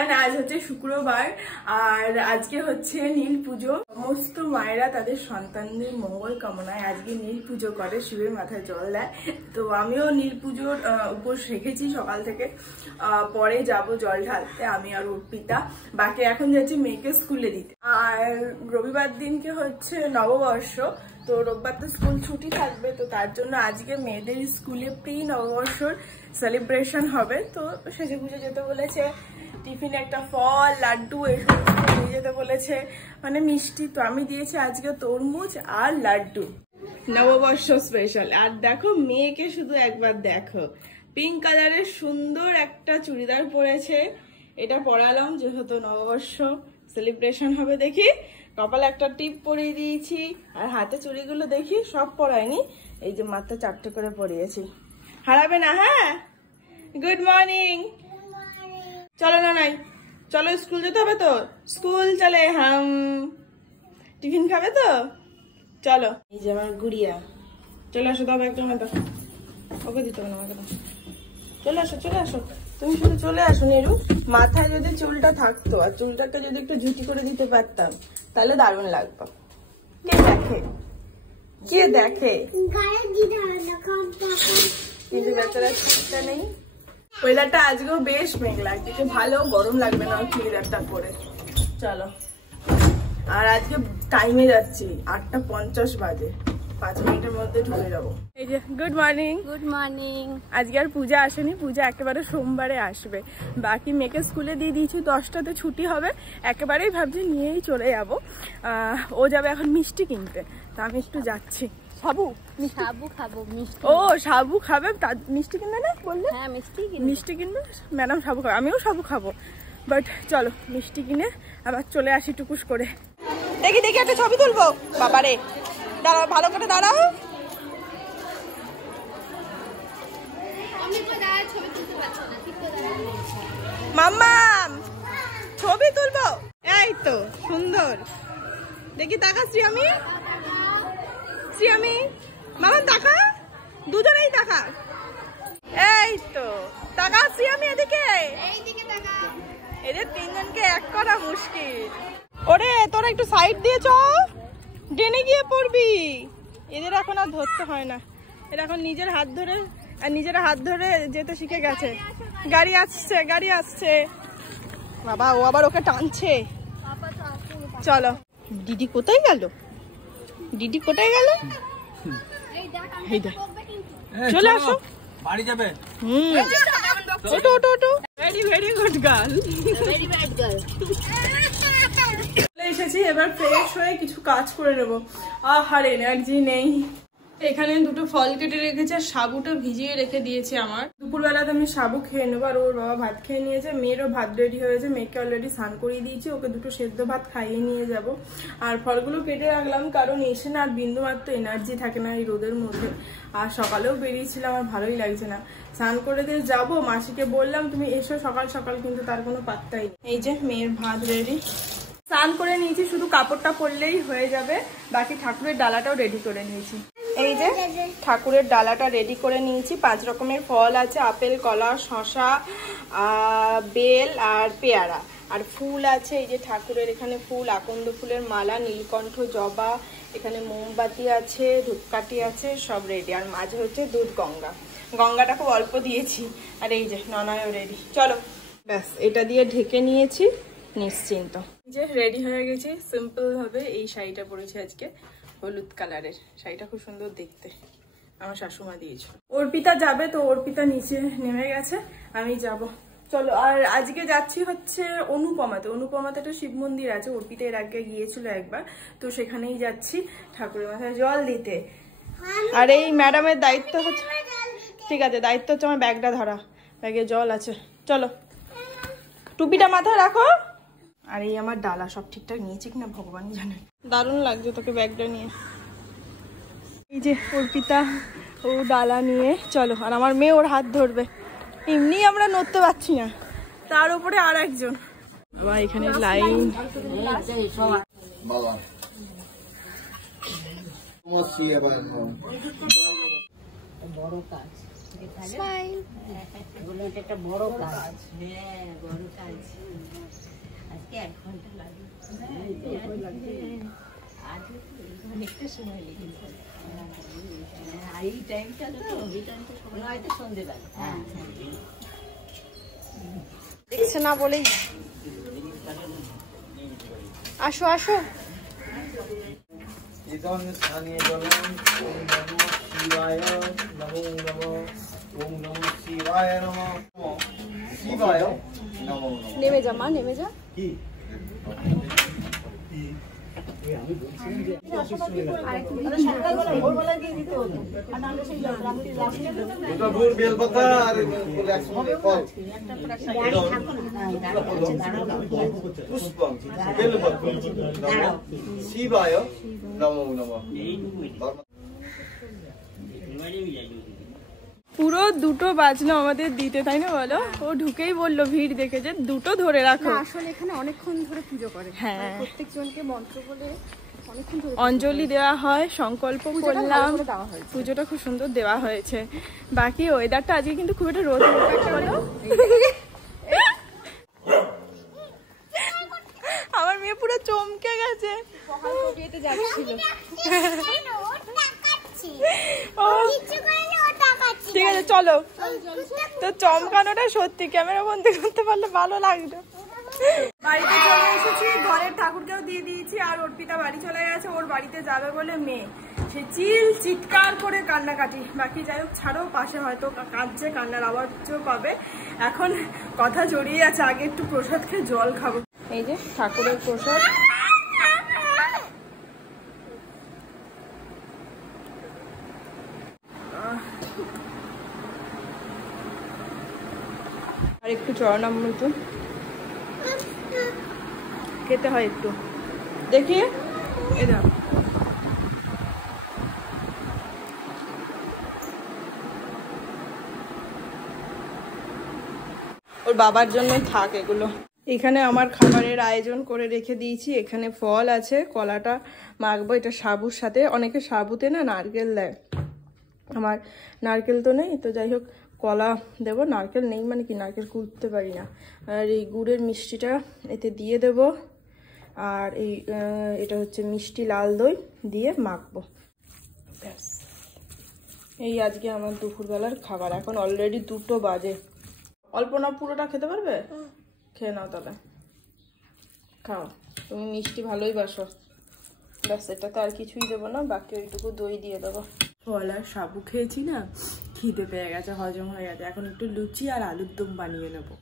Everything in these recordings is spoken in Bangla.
কারণ আজ হচ্ছে শুক্রবার আর আজকে হচ্ছে নীল পুজো। সমস্ত মায়েরা তাদের সন্তানদের মঙ্গল কামনায় আজকে নীল পুজো করে, শিবের মাথায় জল দেয়। তো আমিও নীল পুজোর উপোস রেখেছি সকাল থেকে। পরে যাব জল ঢালতে আমি আর অর্পিতা। বাকি এখন যাচ্ছি মেয়েকে স্কুলে দিতে। আর রবিবার দিনকে হচ্ছে নববর্ষ, তো রোববার তো স্কুল ছুটি থাকবে, তো তার জন্য আজকে মেয়েদের স্কুলে প্রি নববর্ষর সেলিব্রেশন হবে। তো সেজে গুজে যেতে বলেছে, টিফিনে একটা ফল লাড্ডু এসব নিয়ে যেতে বলেছে, মানে মিষ্টি। তো আমি দিয়েছি আজকে তরমুজ আর লাড্ডু, নববর্ষ স্পেশাল। আর দেখো মেয়েকে শুধু একবার দেখো, পিঙ্ক কালারের সুন্দর একটা চুড়িদার পরেছে। এটা পরালাম যেহেতু নববর্ষ সেলিব্রেশন হবে। দেখি কপালে একটা টিপ পরিয়ে দিয়েছি, আর হাতে চুড়িগুলো দেখি সব পরাইনি, এই যে মাত্র 4টে করে পরিয়েছি। হারাবে না? হ্যাঁ, গুড মর্নিং। চলো না নাই, চলো স্কুল যেতে হবে তো, স্কুল চলে হাম। টিফিন খাবে তো? চলো। এই যে আমার গুড়িয়া, চলে আসো। তবে একদম ওকে দিতে হবে না, আমাকে দাও। চলে আসো, চলে আসো, তুমি শুধু চলে আসো। নিরু, মাথায় যদি চুলটা থাকতো আর চুলটাকে যদি একটু ঝুটি করে দিতে পারতাম তাহলে দারুণ লাগতো। কে দেখে, কে দেখে, কিন্তু বেচারা চুলটা নেই। ওয়েদারটা আজকেও বেশ মেঘ লাগছে, ভালো গরম লাগবে না চুড়িদারটা পরে। চলো। আর আজকে টাইমে যাচ্ছি, 8:50 বাজে, 5 মিনিটের মধ্যে ঢুকে যাবো। এই যে গুড মর্নিং। Good morning. আজকে আর পূজা আসেনি, পূজা একেবারে সোমবারে আসবে। বাকি মেয়েকে স্কুলে দিয়ে দিয়েছি, 10টাতে ছুটি হবে। একেবারেই ভাবছি নিয়েই চলে যাবো। ও যাবে এখন মিষ্টি কিনতে, তা আমি একটু যাচ্ছি। সাবু খাবো মিষ্টি। ও সাবু খাবে, মিষ্টি কিনবে না বললে? হ্যাঁ মিষ্টি কিনবে ম্যাডাম, সাবু খাবে, আমিও সাবু খাবো। বাট চলো মিষ্টি কিনে আবার চলে আসি টুকুস করে। দেখি একটা ছবি তুলবো। বাবারে, দাঁড়াও, ভালো করে দাঁড়াও। মাম্মাম ছবি তুলবো, এই তো সুন্দর। দেখি তাকা শ্রীয়ামি, মামা তাকা, দুজনেই তাকা। এই তো তাকা শ্রীয়ামি, এদিকে। এদের তিনজনকে এক করা মুশকিল। ওরে তোরা একটু সাইড দিয়ে চ, ডেনে গিয়ে পড়বি। এদের এখন আর ধরতে হয় না, এরা এখন নিজেরা হাত ধরে যেতে শিখে গেছে। গাড়ি আসছে। বাবা, ও আবার ওকে টানছে। চলো। দিদি কোথায় গেল? চলে আসো, বাড়ি যাবে। ওটো। Very good girl. এসেছি, এবার ফ্রেশ হয়ে কিছু কাজ করে নেবো। আর এনার্জি নেই। এখানে দুটো ফল কেটে রেখেছে, সাবুটা ভিজিয়ে রেখে দিয়েছি। আমার দুপুরবেলাতে আমি সাবু খেয়ে নেবো, আর ওর বাবা ভাত খেয়ে নিয়েছে। মেয়েরও ভাত রেডি হয়েছে, মেয়েকে অলরেডি স্নান করিয়ে দিয়েছি, ওকে দুটো সেদ্ধ ভাত খাইয়ে নিয়ে যাব। আর ফলগুলো কেটে রাখলাম, কারণ এসে না আর বিন্দুমাত্র এনার্জি থাকে না এই রোদের মধ্যে। আর সকালেও বেরিয়েছিলাম, আর ভালোই লাগছে না। স্নান করে দিয়ে যাবো, মাসিকে বললাম তুমি এসো সকাল সকাল, কিন্তু তার কোনো পাত্তাই নেই। এই যে মেয়ের ভাত রেডি, স্নান করে নিয়েছি, শুধু কাপড়টা পরলেই হয়ে যাবে। বাকি ঠাকুরের ডালাটাও রেডি করে নিয়েছি। এই যে ঠাকুরের ডালাটা রেডি করে নিয়েছি। 5 রকমের ফল আছে, আপেল, কলা, শসা, বেল আর পেয়ারা। আর ফুল আছে, এই যে ঠাকুরের এখানে ফুল, আকন্দ ফুলের মালা, নীলকণ্ঠ, জবা, এখানে মোমবাতি আছে, ধূপকাঠি আছে, সব রেডি। আর মাঝে হচ্ছে দুধ গঙ্গাটা খুব অল্প দিয়েছি। আর এই যে ননয়ও রেডি। চলো, ব্যাস এটা দিয়ে ঢেকে নিয়েছি, নিশ্চিন্ত। যে রেডি হয়ে গেছি সিম্পল ভাবে। এই শাড়িটা পরেছি আজকে, হলুদ কালারের শাড়িটা, খুব সুন্দর দেখতে, আমার শাশুমা দিয়েছিল। অর্পিতা যাবে, তো অর্পিতা নিচে নেমে গেছে, আমি যাব। চলো। আর আজকে যাচ্ছি হচ্ছে অনুপমাতে একটা শিব মন্দির আছে, অর্পিতা এর আগে গিয়েছিল একবার, তো সেখানেই যাচ্ছি ঠাকুরের মাথায় জল দিতে। আর এই ম্যাডামের দায়িত্ব হচ্ছে, ঠিক আছে, দায়িত্ব হচ্ছে আমার ব্যাগটা ধরা, ব্যাগে জল আছে। চলো, টুপিটা মাথায় রাখো। আর এই আমার ডালা সব ঠিকঠাক নিয়েছি কিনা ভগবানই জানে। দারুণ লাগছে তোকে ব্যাগটা নিয়ে। এই যে অর্পিতা, ও ডালা নিয়ে। চলো। আর আমার মেয়ে ওর হাত ধরবে, এমনি আমরা নড়তে পারছি না, তার উপরে আর একজন। বাবা, এখানে লাইন। বড় কাজ, একটা বড় কাজ। হ্যাঁ, বড় কাজ। অনেকটা সময় লেগেছে। এই টাইমটা তো সময় হয়তো সন্ধ্যেবেলা। দেখছে না বলেই। আসো আসো। ইদং স্থানীয় জলং ওম নমো শিবায় নমো নমো ওম নমো শিবায় নমো শিবায় নমো নমো। নেমে যা মা, নেমে যা। কি ভোর বেলপাতা আর পুষ্পম বেলপত্র শিবায় নমো নমো। পুরো 2টো বাজলো আমাদের দিতে, তাই না বলো? ও ঢুকেই বললো ভিড় দেখে যে 2টো ধরে রাখো। আসলে এখানে অনেকক্ষণ ধরে পুজো করে। হ্যাঁ, প্রত্যেকজনকে মন্ত্র বলে অনেকক্ষণ ধরে অঞ্জলি দেওয়া হয়, সংকল্প করলাম, পুজোটা খুব সুন্দর দেওয়া হয়েছে। বাকি ওয়েদারটা আজকে কিন্তু খুব একটা রোদ বলো। আমার মেয়ে পুরো চমকে গেছে। ঠিক আছে চলো, তো চমকানোটা সত্যি ক্যামেরা বন্দি করতে পারলে ভালো লাগতো। বাড়িতে চলে এসেছি, ঘরের ঠাকুরকেও দিয়ে দিয়েছি, আর অর্পিতা বাড়ি চলে গেছে, ওর বাড়িতে যাবে বলে মেয়ে সে চিৎকার করে কান্নাকাটি। বাকি যাই হোক ছাড়ো, পাশে হয়তো কাঁদছে, কান্নার আওয়াজও পাবে। এখন কথা জড়িয়ে আছে, আগে একটু প্রসাদ খেয়ে জল খাবো। এই যে ঠাকুরের প্রসাদ, আর একটু চরণামৃত খেতে হয় একটু, দেখি এটা ওর বাবার জন্য থাক এগুলো। এখানে আমার খাবারের আয়োজন করে রেখে দিয়েছি, এখানে ফল আছে, কলাটা মাখবো এটা সাবুর সাথে। অনেকে সাবুতে না নারকেল দেয়, আমার নারকেল তো নেই, তো যাই হোক কলা দেবো। নারকেল নেই মানে কি, নারকেল কুটতে পারি না। আর এই গুড়ের মিষ্টিটা এতে দিয়ে দেব, আর এই এটা হচ্ছে মিষ্টি লাল দই দিয়ে মাখবো, ব্যাস। এই আজকে আমার দুপুরবেলার খাবার। এখন অলরেডি 2টো বাজে। অল্প না পুরোটা খেতে পারবে? খেয়ে নাও তাহলে, খাও, তুমি মিষ্টি ভালোই বাসো। ব্যাস, এটাতে আর কিছুই দেবো না, বাকি ওইটুকু দই দিয়ে দেবো। ফল আর সাবু খেয়েছি না, খিদে পেয়ে গেছে, হজম হয়ে গেছে। এখন একটু লুচি আর আলুর দম বানিয়ে নেবো।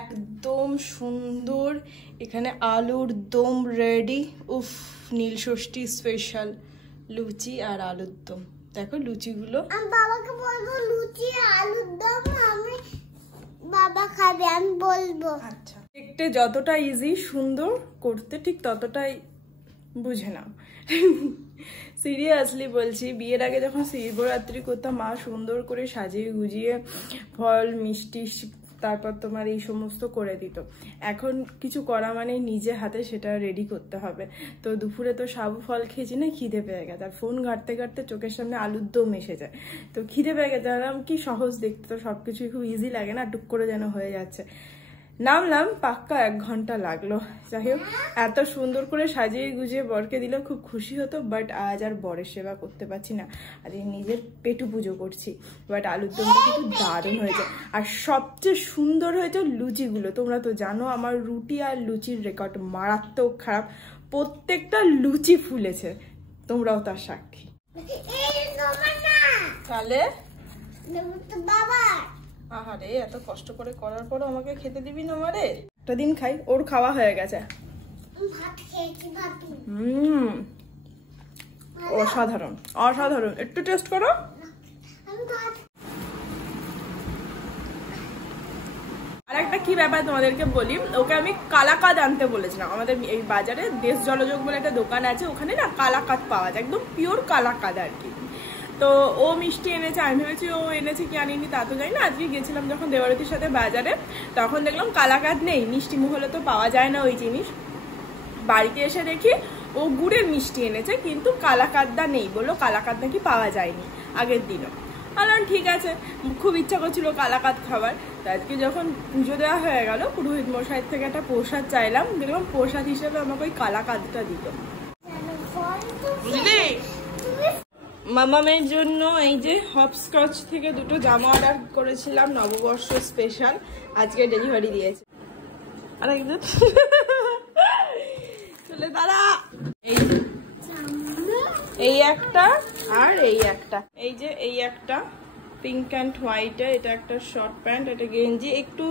একদম সুন্দর, এখানে আলুর দম রেডি। উফ, নীল ষষ্ঠী স্পেশাল লুচি আর আলুর দম। দেখো লুচিগুলো, আমি বাবাকে বলবো লুচি আলুর দম আমি বাবা খাবে, আমি বলবো। আচ্ছা, দেখতে যতটা ইজি, সুন্দর করতে ঠিক ততটাই বুঝে নাও। সিরিয়াসলি বলছি, বিয়ের আগে যখন শিবরাত্রি করতাম, মা সুন্দর করে সাজিয়ে গুজিয়ে ফল মিষ্টি তারপর তোমার এই সমস্ত করে দিত। এখন কিছু করা মানে নিজে হাতে সেটা রেডি করতে হবে। তো দুপুরে তো সাবু ফল খেয়েছি না, খিদে পেয়ে গেছে, আর ফোন ঘাঁটতে ঘাঁটতে চোখের সামনে আলুর দম এসে যায়। তো খিদে পেয়ে গেছে, আর কি সহজ দেখতে, তো সবকিছুই খুব ইজি লাগে না, টুক করে যেন হয়ে যাচ্ছে। নামলাম, পাক্কা 1 ঘন্টা লাগলো। যাই হোক, এত সুন্দর করে সাজিয়ে গুজিয়ে বরকে দিলে খুব খুশি হতো, বাট আজ আর বরের সেবা করতে পারছি না, আজ নিজের পেটু পুজো করছি। বাট আলুর দমটা কিন্তু দারুণ হয়েছে, আর সবচেয়ে সুন্দর হয়েছে লুচিগুলো। তোমরা তো জানো আমার রুটি আর লুচির রেকর্ড মারাত্মক খারাপ, প্রত্যেকটা লুচি ফুলেছে, তোমরাও তার সাক্ষী। তাহলে বাবা আহারে, এত কষ্ট করে করার পরও আমাকে খেতে দিবি না? আমারে একটা দিন খাই, ওর খাওয়া হয়ে গেছে। ভাত খেয়েছি, ভাত অসাধারণ অসাধারণ, একটু টেস্ট করো। আমি ভাত আর একটা কি ব্যাপার তোমাদেরকে বলি, ওকে আমি কালাকাদ আনতে বলেছিলাম। আমাদের এই বাজারে দেশ জলযোগ বলে একটা দোকান আছে, ওখানে না কালাকাদ পাওয়া যায়, একদম পিওর কালাকাদ আর কি। তো ও মিষ্টি এনেছে, আমি ভেবেছি ও এনেছে কি আনিনি তা তো জানি না। আজকে গেছিলাম যখন দেবারতির সাথে বাজারে, তখন দেখলাম কালাকাদ নেই, মিষ্টি মহলে তো পাওয়া যায় না ওই জিনিস। বাড়িতে এসে দেখি ও গুড়ের মিষ্টি এনেছে, কিন্তু কালাকাদটা নেই, বললো কালাকাদ নাকি পাওয়া যায়নি আগের দিনও। বললাম ঠিক আছে, খুব ইচ্ছা করছিল কালাকাদ খাবার। তো আজকে যখন পুজো দেওয়া হয়ে গেল, পুরোহিত মশাইয়ের থেকে একটা প্রসাদ চাইলাম, দেখলাম প্রসাদ হিসেবে আমাকে ওই কালাকাদটা দিল, বুঝলি। মামামের জন্য এই যে হপস্কচ থেকে 2টো জামা অর্ডার করেছিলাম, নববর্ষ স্পেশাল, আজকে ডেলিভারি দিয়েছে। আর একদম চলে দাঁড়া, এই একটা আর এই একটা, এই যে এই একটা পিঙ্ক অ্যান্ড হোয়াইট, এটা একটা শর্ট প্যান্ট, এটা গেঞ্জি। একটু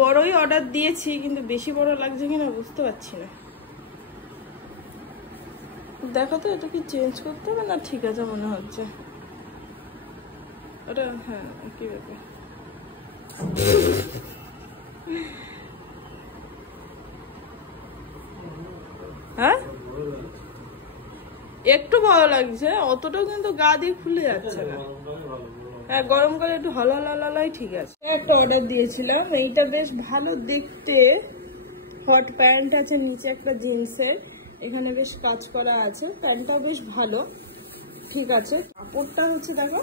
বড়ই অর্ডার দিয়েছি, কিন্তু বেশি বড় লাগছে কিনা বুঝতে পারছি না। দেখো তো এটা কি চেঞ্জ করতে হবে না? ঠিক আছে মনে হচ্ছে ওটা, হ্যাঁ কি ব্যাপার। হ্যাঁ একটু ভালো লাগছে, অতটাও কিন্তু গা দিয়ে খুলে যাচ্ছে না। হ্যাঁ গরমকালে একটু হলাই ঠিক আছে। একটা অর্ডার দিয়েছিলাম, এইটা বেশ ভালো দেখতে, হট প্যান্ট আছে, নিচে একটা জিন্সের, এখানে বেশ কাজ করা আছে, প্যান্টটাও বেশ ভালো, ঠিক আছে। কাপড়টা হচ্ছে দেখো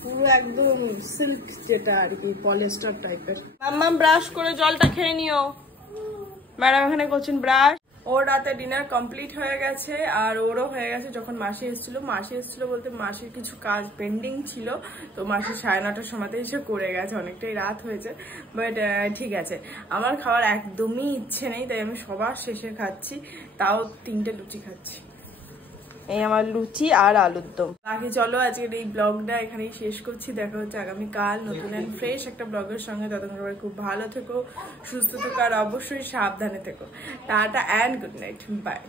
পুরো একদম সিল্ক, যেটা আর কি পলিস্টার টাইপের। মাম্মা ব্রাশ করে জলটা খেয়ে নিও, ম্যাডাম এখানে করছেন ব্রাশ। ওর রাতে ডিনার কমপ্লিট হয়ে গেছে, আর ওরও হয়ে গেছে। যখন মাসি এসেছিল বলতে মাসির কিছু কাজ পেন্ডিং ছিল, তো মাসি 9:30টার সময়তে এসে করে গেছে, অনেকটাই রাত হয়েছে। বাট ঠিক আছে, আমার খাওয়ার একদমই ইচ্ছে নেই, তাই আমি সবার শেষে খাচ্ছি, তাও 3টে লুচি খাচ্ছি। এই আমার লুচি আর আলুর দম। বাকি চলো আজকের এই ব্লগটা এখানেই শেষ করছি, দেখা হচ্ছে আগামীকাল নতুন অ্যান্ড ফ্রেশ একটা ব্লগের সঙ্গে। ততক্ষণ সবাই খুব ভালো থেকো, সুস্থ থেকো, আর অবশ্যই সাবধানে থেকো। Tata and good night, by.